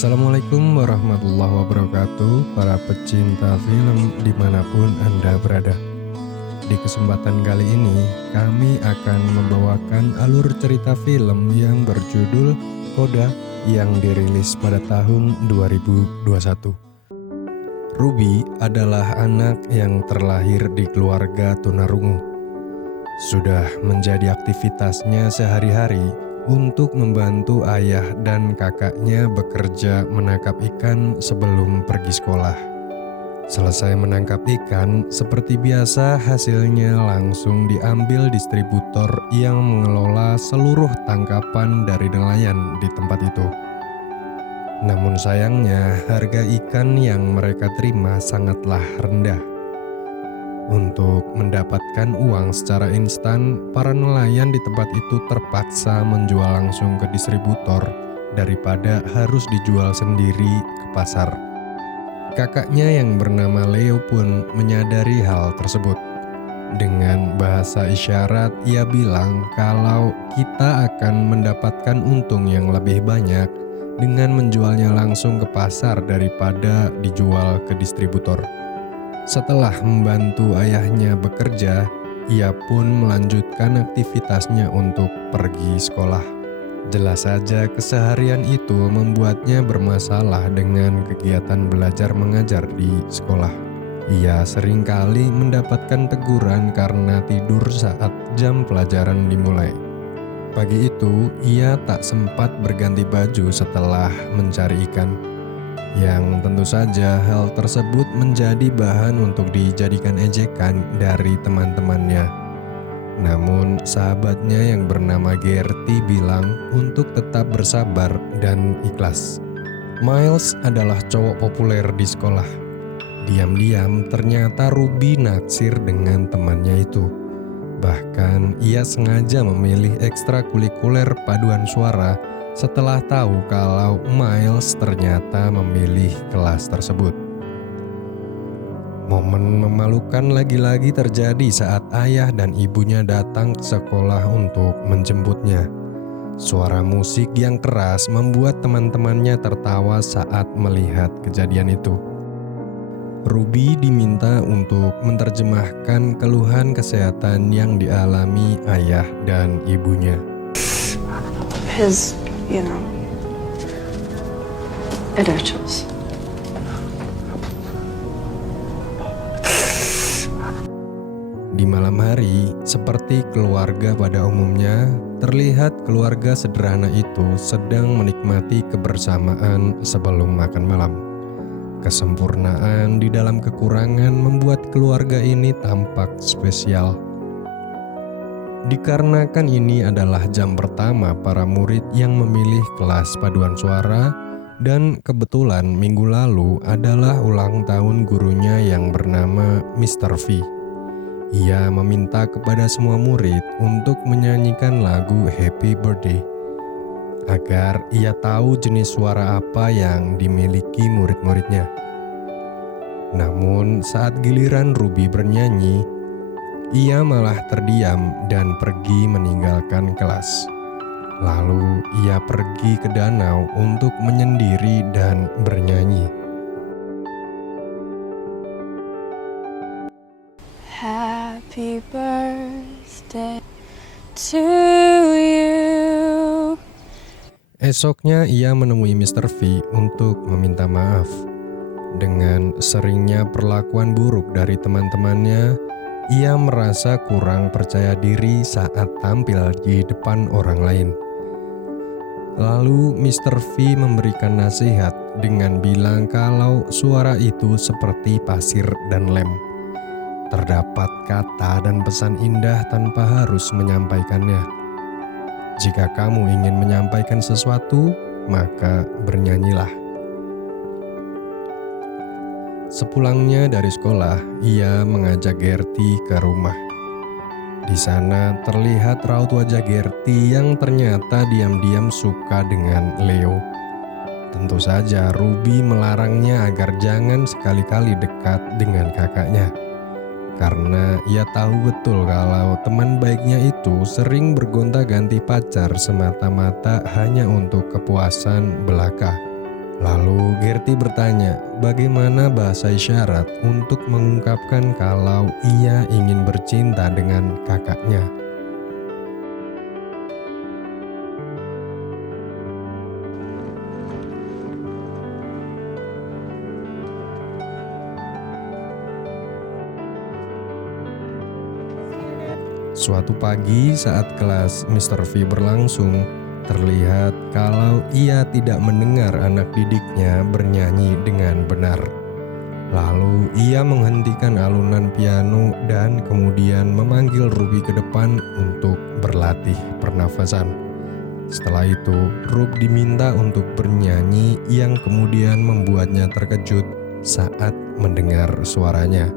Assalamualaikum warahmatullahi wabarakatuh, para pecinta film dimanapun Anda berada. Di kesempatan kali ini, kami akan membawakan alur cerita film yang berjudul Koda yang dirilis pada tahun 2021. Ruby adalah anak yang terlahir di keluarga tunarungu. Sudah menjadi aktivitasnya sehari-hari untuk membantu ayah dan kakaknya bekerja menangkap ikan sebelum pergi sekolah. Selesai menangkap ikan, seperti biasa hasilnya langsung diambil distributor yang mengelola seluruh tangkapan dari nelayan di tempat itu. Namun sayangnya harga ikan yang mereka terima sangatlah rendah. Untuk mendapatkan uang secara instan, para nelayan di tempat itu terpaksa menjual langsung ke distributor daripada harus dijual sendiri ke pasar. Kakaknya yang bernama Leo pun menyadari hal tersebut. Dengan bahasa isyarat, ia bilang kalau kita akan mendapatkan untung yang lebih banyak dengan menjualnya langsung ke pasar daripada dijual ke distributor. Setelah membantu ayahnya bekerja, ia pun melanjutkan aktivitasnya untuk pergi sekolah. Jelas saja keseharian itu membuatnya bermasalah dengan kegiatan belajar mengajar di sekolah. Ia seringkali mendapatkan teguran karena tidur saat jam pelajaran dimulai. Pagi itu, ia tak sempat berganti baju setelah mencari ikan. Yang tentu saja hal tersebut menjadi bahan untuk dijadikan ejekan dari teman-temannya. Namun sahabatnya yang bernama Gertie bilang untuk tetap bersabar dan ikhlas. Miles adalah cowok populer di sekolah. Diam-diam ternyata Ruby naksir dengan temannya itu. Bahkan ia sengaja memilih ekstrakurikuler paduan suara setelah tahu kalau Miles ternyata memilih kelas tersebut. Momen memalukan lagi-lagi terjadi saat ayah dan ibunya datang ke sekolah untuk menjemputnya. Suara musik yang keras membuat teman-temannya tertawa saat melihat kejadian itu. Ruby diminta untuk menerjemahkan keluhan kesehatan yang dialami ayah dan ibunya. His, initials. Di malam hari, seperti keluarga pada umumnya, terlihat keluarga sederhana itu sedang menikmati kebersamaan sebelum makan malam. Kesempurnaan di dalam kekurangan membuat keluarga ini tampak spesial. Dikarenakan ini adalah jam pertama para murid yang memilih kelas paduan suara, dan kebetulan minggu lalu adalah ulang tahun gurunya yang bernama Mr. V. Ia meminta kepada semua murid untuk menyanyikan lagu Happy Birthday, agar ia tahu jenis suara apa yang dimiliki murid-muridnya. Namun saat giliran Ruby bernyanyi, ia malah terdiam dan pergi meninggalkan kelas. Lalu ia pergi ke danau untuk menyendiri dan bernyanyi. Happy birthday to you. Esoknya ia menemui Mr. V untuk meminta maaf. Dengan seringnya perlakuan buruk dari teman-temannya, ia merasa kurang percaya diri saat tampil di depan orang lain. Lalu Mr. V memberikan nasihat dengan bilang kalau suara itu seperti pasir dan lem. Terdapat kata dan pesan indah tanpa harus menyampaikannya. Jika kamu ingin menyampaikan sesuatu, maka bernyanyilah. Sepulangnya dari sekolah, ia mengajak Gertie ke rumah. Di sana terlihat raut wajah Gertie yang ternyata diam-diam suka dengan Leo. Tentu saja Ruby melarangnya agar jangan sekali-kali dekat dengan kakaknya. Karena ia tahu betul kalau teman baiknya itu sering bergonta-ganti pacar semata-mata hanya untuk kepuasan belaka. Lalu Gertie bertanya bagaimana bahasa isyarat untuk mengungkapkan kalau ia ingin bercinta dengan kakaknya. Suatu pagi saat kelas Mr. V berlangsung, terlihat kalau ia tidak mendengar anak didiknya bernyanyi dengan benar. Lalu ia menghentikan alunan piano dan kemudian memanggil Ruby ke depan untuk berlatih pernafasan. Setelah itu, Ruby diminta untuk bernyanyi yang kemudian membuatnya terkejut saat mendengar suaranya.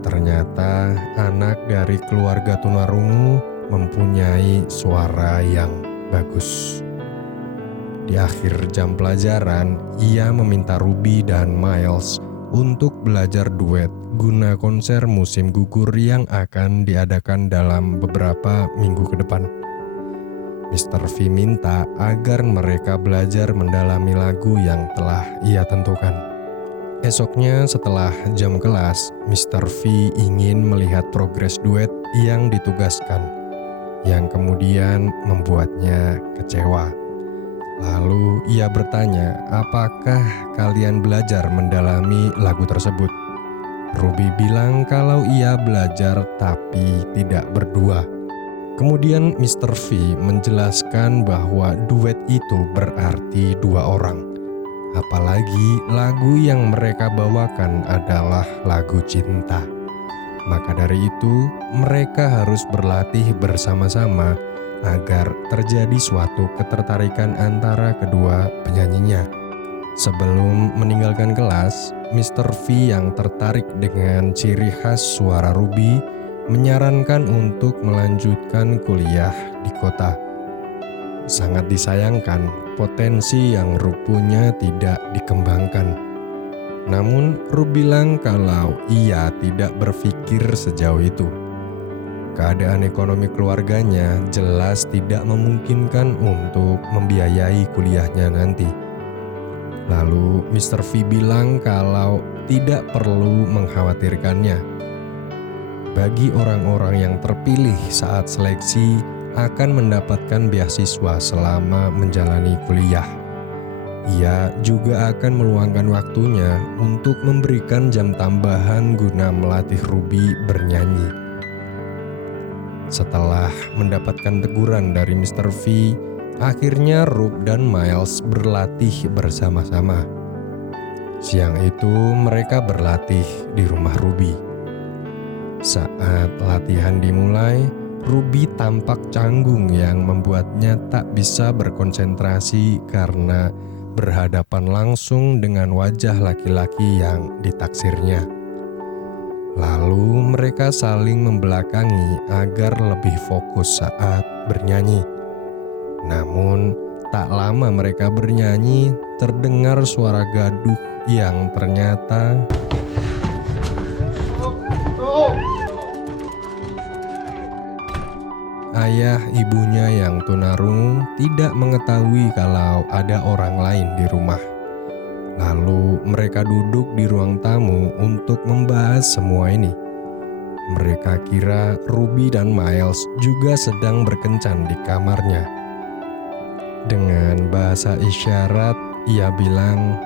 Ternyata anak dari keluarga tunarungu mempunyai suara yang bagus. Di akhir jam pelajaran, ia meminta Ruby dan Miles untuk belajar duet guna konser musim gugur yang akan diadakan dalam beberapa minggu ke depan. Mr. V minta agar mereka belajar mendalami lagu yang telah ia tentukan. Esoknya setelah jam kelas, Mr. V ingin melihat progres duet yang ditugaskan, yang kemudian membuatnya kecewa. Lalu ia bertanya, apakah kalian belajar mendalami lagu tersebut? Ruby bilang kalau ia belajar tapi tidak berdua. Kemudian Mr. V menjelaskan bahwa duet itu berarti dua orang. Apalagi lagu yang mereka bawakan adalah lagu cinta. Maka dari itu, mereka harus berlatih bersama-sama agar terjadi suatu ketertarikan antara kedua penyanyinya. Sebelum meninggalkan kelas, Mr. V yang tertarik dengan ciri khas suara Ruby menyarankan untuk melanjutkan kuliah di kota. Sangat disayangkan, potensi yang Ruby punya tidak dikembangkan. Namun Ruby bilang kalau ia tidak berpikir sejauh itu. Keadaan ekonomi keluarganya jelas tidak memungkinkan untuk membiayai kuliahnya nanti. Lalu Mr. V bilang kalau tidak perlu mengkhawatirkannya. Bagi orang-orang yang terpilih saat seleksi akan mendapatkan beasiswa selama menjalani kuliah. Ia juga akan meluangkan waktunya untuk memberikan jam tambahan guna melatih Ruby bernyanyi. Setelah mendapatkan teguran dari Mr. V, akhirnya Ruby dan Miles berlatih bersama-sama. Siang itu mereka berlatih di rumah Ruby. Saat latihan dimulai, Ruby tampak canggung yang membuatnya tak bisa berkonsentrasi karena berhadapan langsung dengan wajah laki-laki yang ditaksirnya. Lalu mereka saling membelakangi agar lebih fokus saat bernyanyi. Namun tak lama mereka bernyanyi, terdengar suara gaduh yang ternyata ayah ibunya yang tunarungu tidak mengetahui kalau ada orang lain di rumah. Lalu mereka duduk di ruang tamu untuk membahas semua ini. Mereka kira Ruby dan Miles juga sedang berkencan di kamarnya. Dengan bahasa isyarat, ia bilang,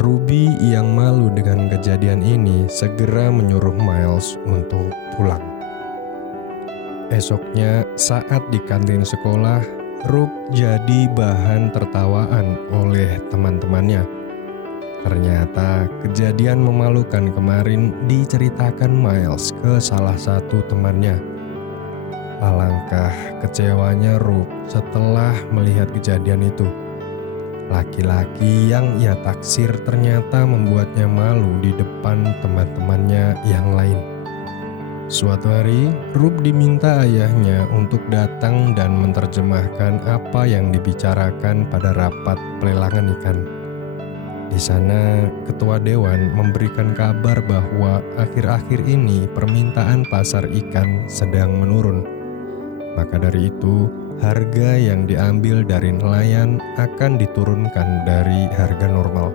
Ruby yang malu dengan kejadian ini segera menyuruh Miles untuk pulang. Esoknya saat di kantin sekolah, Ruby jadi bahan tertawaan oleh teman-temannya. Ternyata kejadian memalukan kemarin diceritakan Miles ke salah satu temannya. Alangkah kecewanya Ruby setelah melihat kejadian itu. Laki-laki yang ia taksir ternyata membuatnya malu di depan teman-temannya yang lain. Suatu hari, Ruby diminta ayahnya untuk datang dan menerjemahkan apa yang dibicarakan pada rapat pelelangan ikan. Di sana, ketua dewan memberikan kabar bahwa akhir-akhir ini permintaan pasar ikan sedang menurun. Maka dari itu, harga yang diambil dari nelayan akan diturunkan dari harga normal.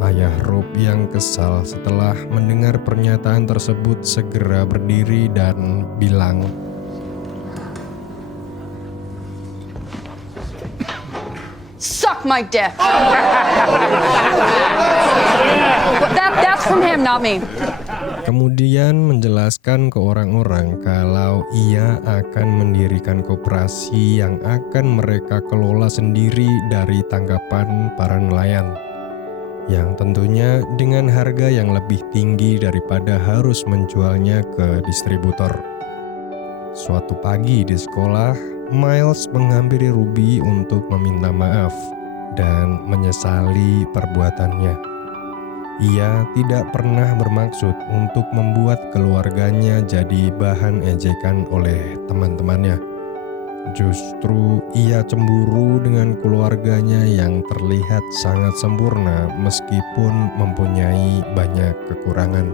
Ayah Rob yang kesal setelah mendengar pernyataan tersebut segera berdiri dan bilang, Suck my dick. That's from him, not me. kemudian menjelaskan ke orang-orang kalau ia akan mendirikan koperasi yang akan mereka kelola sendiri dari tangkapan para nelayan, yang tentunya dengan harga yang lebih tinggi daripada harus menjualnya ke distributor. Suatu pagi di sekolah, Miles menghampiri Ruby untuk meminta maaf dan menyesali perbuatannya. Ia tidak pernah bermaksud untuk membuat keluarganya jadi bahan ejekan oleh teman-temannya. Justru ia cemburu dengan keluarganya yang terlihat sangat sempurna meskipun mempunyai banyak kekurangan.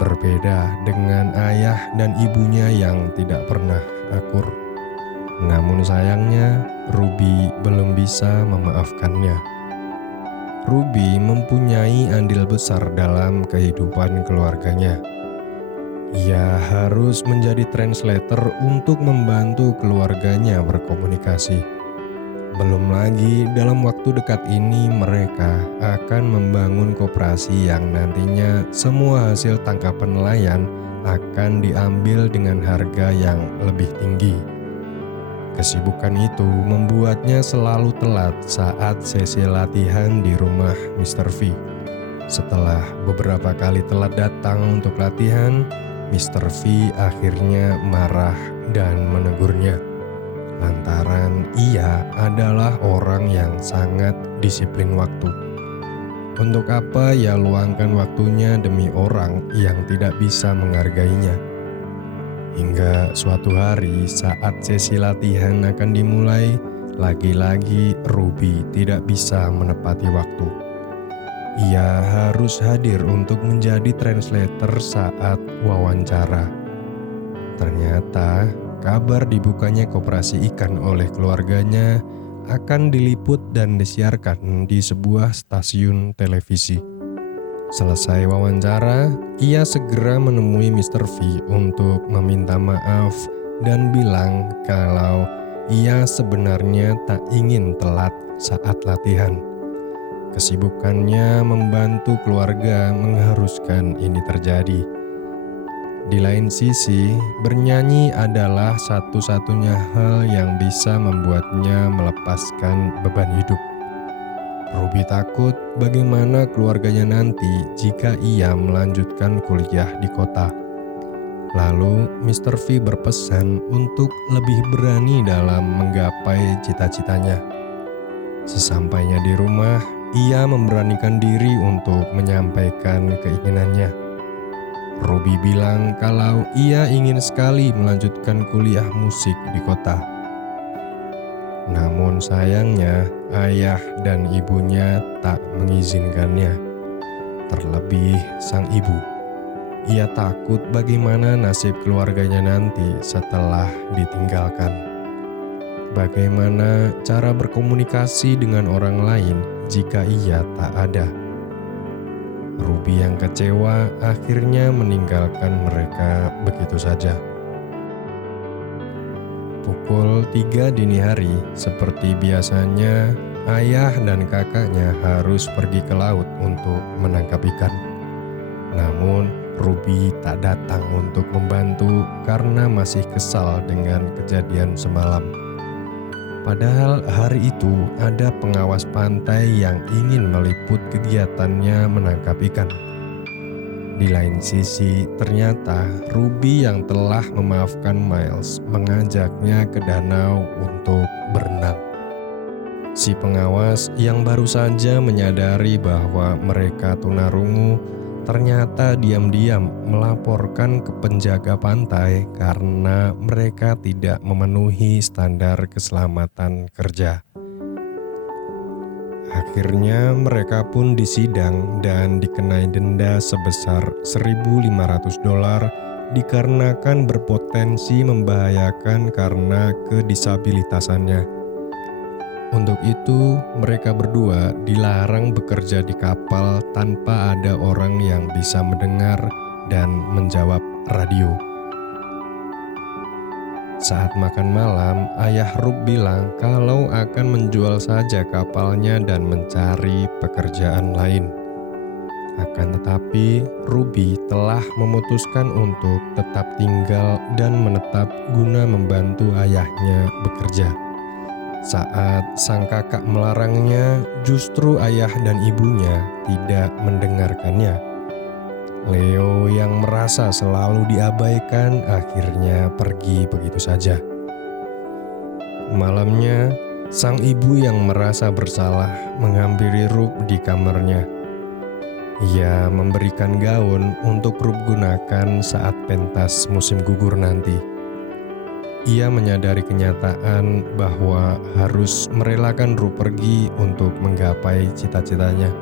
Berbeda dengan ayah dan ibunya yang tidak pernah akur. Namun sayangnya, Ruby belum bisa memaafkannya. Ruby mempunyai andil besar dalam kehidupan keluarganya. Ia harus menjadi translator untuk membantu keluarganya berkomunikasi. Belum lagi dalam waktu dekat ini mereka akan membangun koperasi yang nantinya semua hasil tangkapan nelayan akan diambil dengan harga yang lebih tinggi. Kesibukan itu membuatnya selalu telat saat sesi latihan di rumah Mr. V. Setelah beberapa kali telat datang untuk latihan, Mr. V akhirnya marah dan menegurnya. Lantaran ia adalah orang yang sangat disiplin waktu. Untuk apa ia luangkan waktunya demi orang yang tidak bisa menghargainya? Hingga suatu hari saat sesi latihan akan dimulai, lagi-lagi Ruby tidak bisa menepati waktu. Ia harus hadir untuk menjadi translator saat wawancara. Ternyata kabar dibukanya koperasi ikan oleh keluarganya akan diliput dan disiarkan di sebuah stasiun televisi. Selesai wawancara, ia segera menemui Mr. V untuk meminta maaf dan bilang kalau ia sebenarnya tak ingin telat saat latihan. Kesibukannya membantu keluarga mengharuskan ini terjadi. Di lain sisi, bernyanyi adalah satu-satunya hal yang bisa membuatnya melepaskan beban hidup. Ruby takut bagaimana keluarganya nanti jika ia melanjutkan kuliah di kota. Lalu Mr. V berpesan untuk lebih berani dalam menggapai cita-citanya. Sesampainya di rumah, ia memberanikan diri untuk menyampaikan keinginannya. Ruby bilang kalau ia ingin sekali melanjutkan kuliah musik di kota. Namun sayangnya, ayah dan ibunya tak mengizinkannya. Terlebih sang ibu. Ia takut bagaimana nasib keluarganya nanti setelah ditinggalkan. Bagaimana cara berkomunikasi dengan orang lain jika ia tak ada. Ruby yang kecewa akhirnya meninggalkan mereka begitu saja. Pukul 3 dini hari, seperti biasanya, ayah dan kakaknya harus pergi ke laut untuk menangkap ikan. Namun, Ruby tak datang untuk membantu karena masih kesal dengan kejadian semalam. Padahal hari itu ada pengawas pantai yang ingin meliput kegiatannya menangkap ikan. Di lain sisi, ternyata Ruby yang telah memaafkan Miles mengajaknya ke danau untuk berenang. Si pengawas yang baru saja menyadari bahwa mereka tunarungu, ternyata diam-diam melaporkan ke penjaga pantai karena mereka tidak memenuhi standar keselamatan kerja. Akhirnya mereka pun disidang dan dikenai denda sebesar $1.500 dikarenakan berpotensi membahayakan karena kedisabilitasannya. Untuk itu, mereka berdua dilarang bekerja di kapal tanpa ada orang yang bisa mendengar dan menjawab radio. Saat makan malam, ayah Rob bilang kalau akan menjual saja kapalnya dan mencari pekerjaan lain. Akan tetapi, Ruby telah memutuskan untuk tetap tinggal dan menetap guna membantu ayahnya bekerja. Saat sang kakak melarangnya, justru ayah dan ibunya tidak mendengarkannya. Leo yang merasa selalu diabaikan akhirnya pergi begitu saja. Malamnya, sang ibu yang merasa bersalah menghampiri Rob di kamarnya. Ia memberikan gaun untuk Rob gunakan saat pentas musim gugur nanti. Ia menyadari kenyataan bahwa harus merelakan Rob pergi untuk menggapai cita-citanya.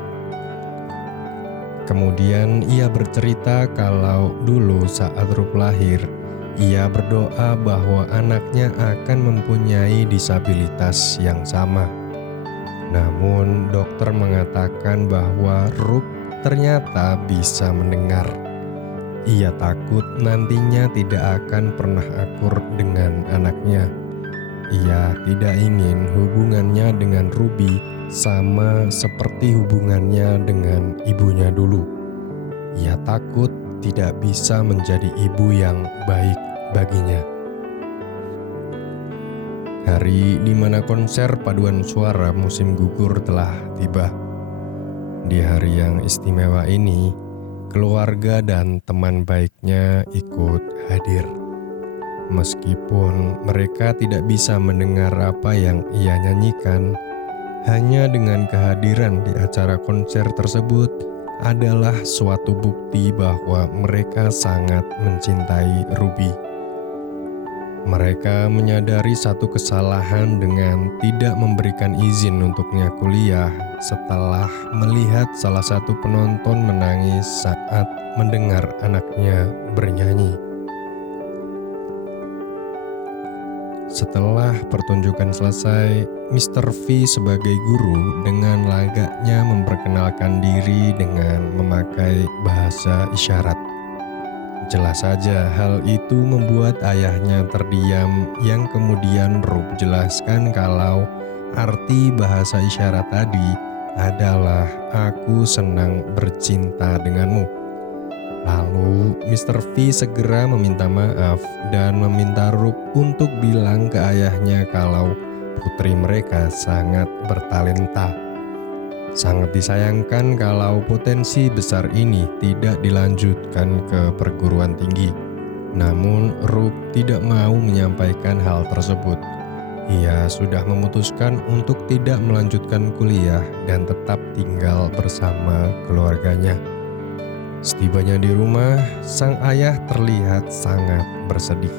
Kemudian ia bercerita kalau dulu saat Rob lahir, ia berdoa bahwa anaknya akan mempunyai disabilitas yang sama. Namun dokter mengatakan bahwa Rob ternyata bisa mendengar. Ia takut nantinya tidak akan pernah akur dengan anaknya. Ia tidak ingin hubungannya dengan Ruby sama seperti hubungannya dengan ibunya dulu. Ia takut tidak bisa menjadi ibu yang baik baginya. Hari di mana konser paduan suara musim gugur telah tiba. Di hari yang istimewa ini, keluarga dan teman baiknya ikut hadir. Meskipun mereka tidak bisa mendengar apa yang ia nyanyikan, hanya dengan kehadiran di acara konser tersebut adalah suatu bukti bahwa mereka sangat mencintai Ruby. Mereka menyadari satu kesalahan dengan tidak memberikan izin untuknya kuliah setelah melihat salah satu penonton menangis saat mendengar anaknya bernyanyi. Setelah pertunjukan selesai, Mr. V sebagai guru dengan lagaknya memperkenalkan diri dengan memakai bahasa isyarat. Jelas saja hal itu membuat ayahnya terdiam, yang kemudian Rob jelaskan kalau arti bahasa isyarat tadi adalah "aku senang bercinta denganmu". Lalu Mr. V segera meminta maaf dan meminta Rob untuk bilang ke ayahnya kalau putri mereka sangat bertalenta. Sangat disayangkan kalau potensi besar ini tidak dilanjutkan ke perguruan tinggi. Namun Rob tidak mau menyampaikan hal tersebut. Ia sudah memutuskan untuk tidak melanjutkan kuliah dan tetap tinggal bersama keluarganya. Setibanya di rumah, sang ayah terlihat sangat bersedih.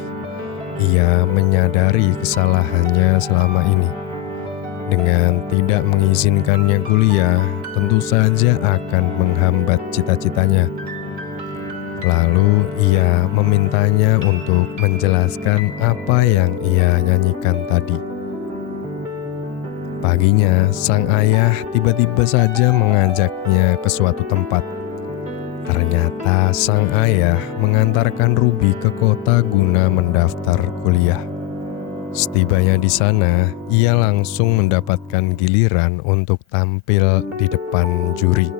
Ia menyadari kesalahannya selama ini. Dengan tidak mengizinkannya kuliah, tentu saja akan menghambat cita-citanya. Lalu ia memintanya untuk menjelaskan apa yang ia nyanyikan tadi. Paginya, sang ayah tiba-tiba saja mengajaknya ke suatu tempat. Ternyata sang ayah mengantarkan Ruby ke kota guna mendaftar kuliah. Setibanya di sana, ia langsung mendapatkan giliran untuk tampil di depan juri.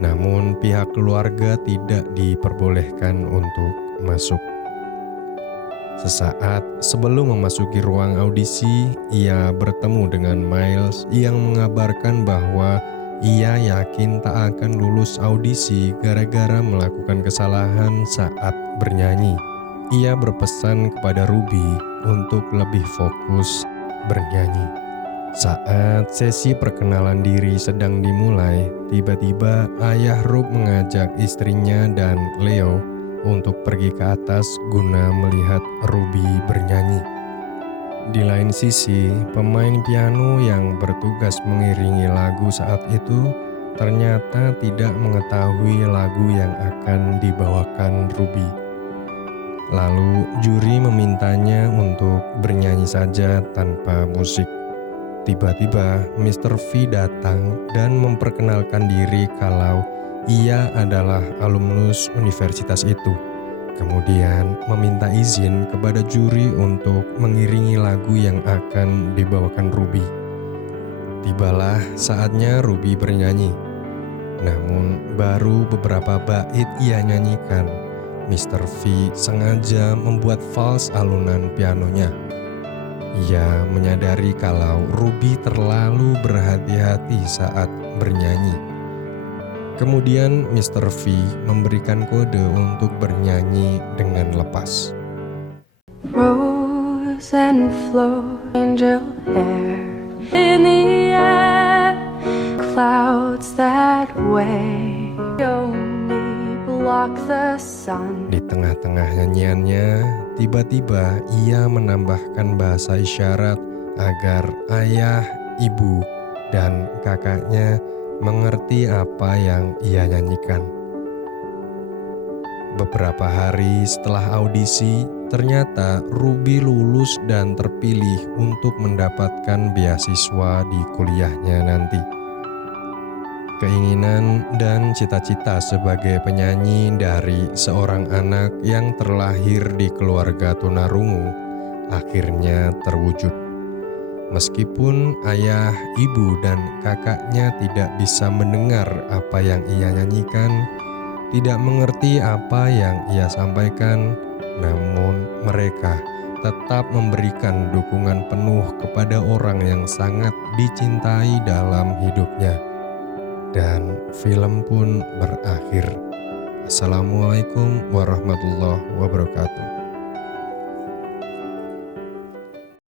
Namun pihak keluarga tidak diperbolehkan untuk masuk. Sesaat sebelum memasuki ruang audisi, ia bertemu dengan Miles yang mengabarkan bahwa ia yakin tak akan lulus audisi gara-gara melakukan kesalahan saat bernyanyi. Ia berpesan kepada Ruby untuk lebih fokus bernyanyi. Saat sesi perkenalan diri sedang dimulai, tiba-tiba ayah Rob mengajak istrinya dan Leo untuk pergi ke atas guna melihat Ruby bernyanyi. Di lain sisi, pemain piano yang bertugas mengiringi lagu saat itu ternyata tidak mengetahui lagu yang akan dibawakan Ruby. Lalu juri memintanya untuk bernyanyi saja tanpa musik. Tiba-tiba Mr. V datang dan memperkenalkan diri kalau ia adalah alumnus universitas itu. Kemudian meminta izin kepada juri untuk mengiringi lagu yang akan dibawakan Ruby. Tibalah saatnya Ruby bernyanyi. Namun baru beberapa bait ia nyanyikan, Mr. V sengaja membuat fals alunan pianonya. Ia menyadari kalau Ruby terlalu berhati-hati saat bernyanyi. Kemudian Mr. V memberikan kode untuk bernyanyi dengan lepas. Rose and flow, angel hair in the air, clouds that way only block the sun. Di tengah-tengah nyanyiannya, tiba-tiba ia menambahkan bahasa isyarat agar ayah, ibu, dan kakaknya mengerti apa yang ia nyanyikan. Beberapa hari setelah audisi, ternyata Ruby lulus dan terpilih untuk mendapatkan beasiswa di kuliahnya nanti. Keinginan dan cita-cita sebagai penyanyi dari seorang anak yang terlahir di keluarga tunarungu akhirnya terwujud. Meskipun ayah, ibu, dan kakaknya tidak bisa mendengar apa yang ia nyanyikan, tidak mengerti apa yang ia sampaikan, namun mereka tetap memberikan dukungan penuh kepada orang yang sangat dicintai dalam hidupnya. Dan film pun berakhir. Assalamualaikum warahmatullahi wabarakatuh.